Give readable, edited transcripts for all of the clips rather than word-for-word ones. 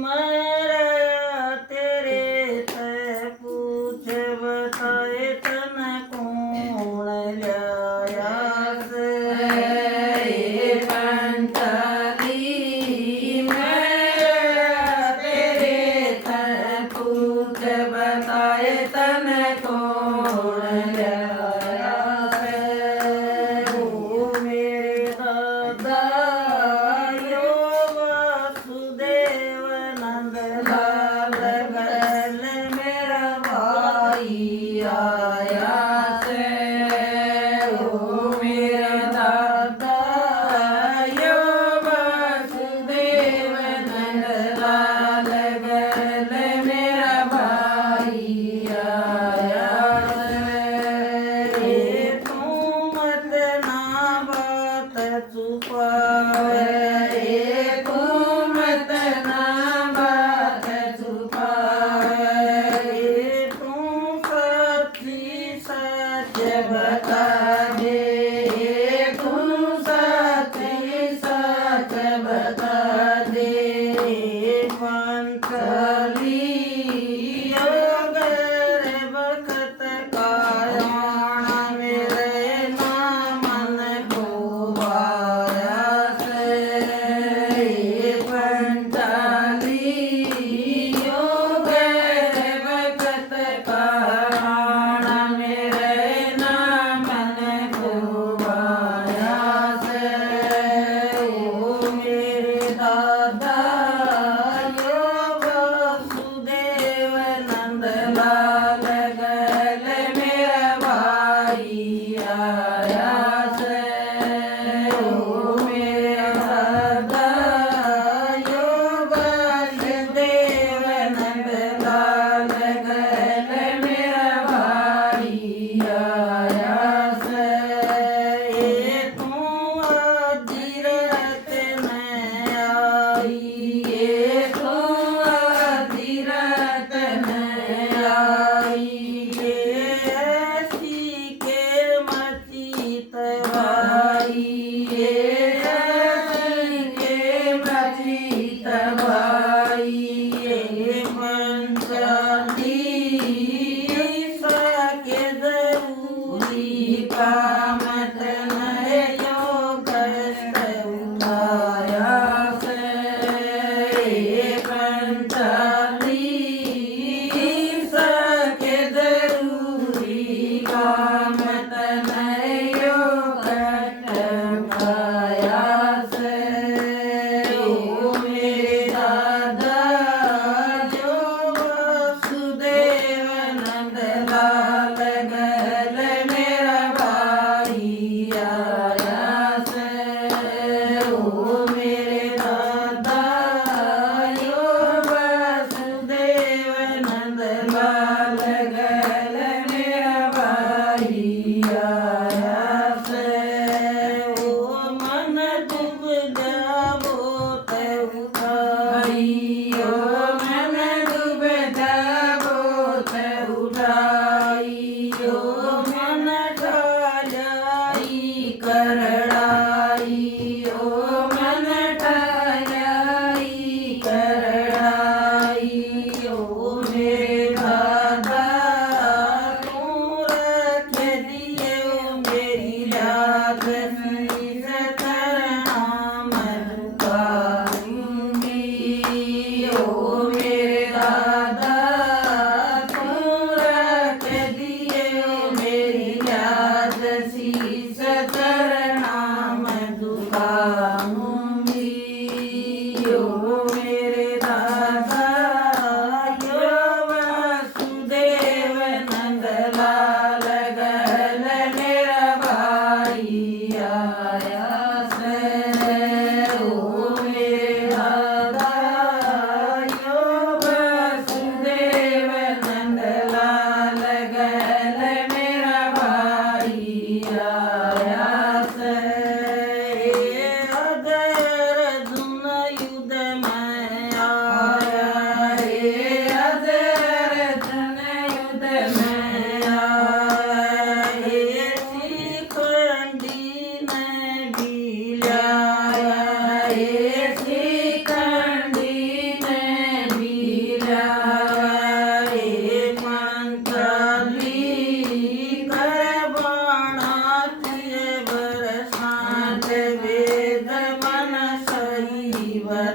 मारा तेरे ते पूछ बताए तन कौन लाया से पंताली मारा तेरे ते पूछ बताए तन कौन लाया से ओ मेरे दादा वासुदेव नंद लाल बल मेरा भाई आया से ओ मेरा दादा यो वासुदेव नंद लाल बल मेरा भाई आया से तू मत ना बात छुपावे बता दे तू सच सच बता दे पंथली अगर वक्त काया मेरे नामन को वाया से पंथली अगर वक्त काया मेरे नामन को वाया से ओ मेरे दादा यो वासुदेव नंद लाल गल मेरा भाई आया से ओ मेरे दादा यो वासुदेव नंद लाल गल मेरा भाई आया से तू अधीरत में आई तू अधीरत में आई ऐसी के मचीत भाई ऐसी के मचीत भाई पंचाली सके जरूरी कामत नए जो कष्ट उठाया से पंचाली सके जरूरी कामत नए जो कष्ट उठाया से ओ मेरे दादा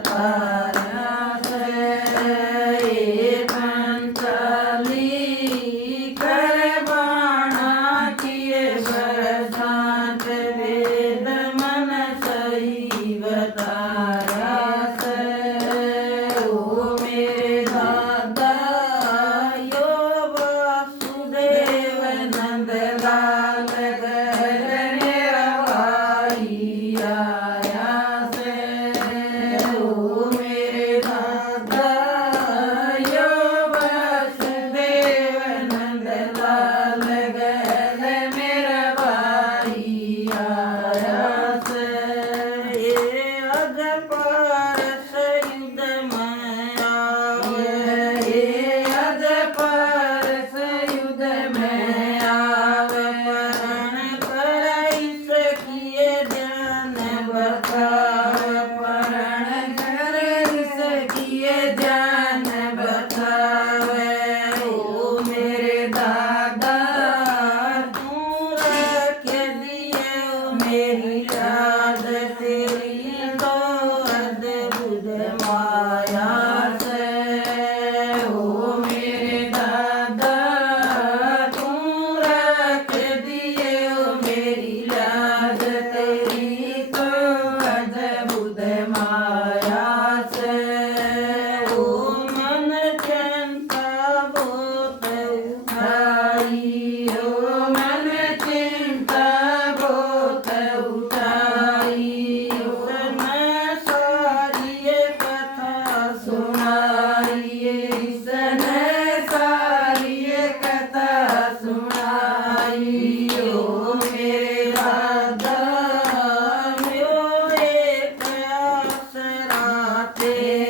अवतारा से पंचली करवाणा किए बरसात वेद मन सही बतारा से ओ मेरे दादा यो वासुदेव नंद लाल घर भाई आया से ओ मेरे दादा यो वासुदेव नंद लाल घर मेरा भाई आया से अज पारस युद्ध में आवे अज पारस युद्ध में आवे परण कराई सकिए ध्यान बतावे परण कराई सकिए ध्यान बतावे ओ मेरे दादा तू रख दिए मेरी याद तेरी तो अद्भुत माया से ओ मेरे दादा तू रख दिए मेरी याद तेरी तो अद्भुत माया से ओ मन चिंता बहुत उठाई ओ मन चिंता बहुत उठाई उसने सारी ये कथा सुनाई इसने सारी ये कथा सुनाई ओ मेरे दादा यो एक आसरा तेरा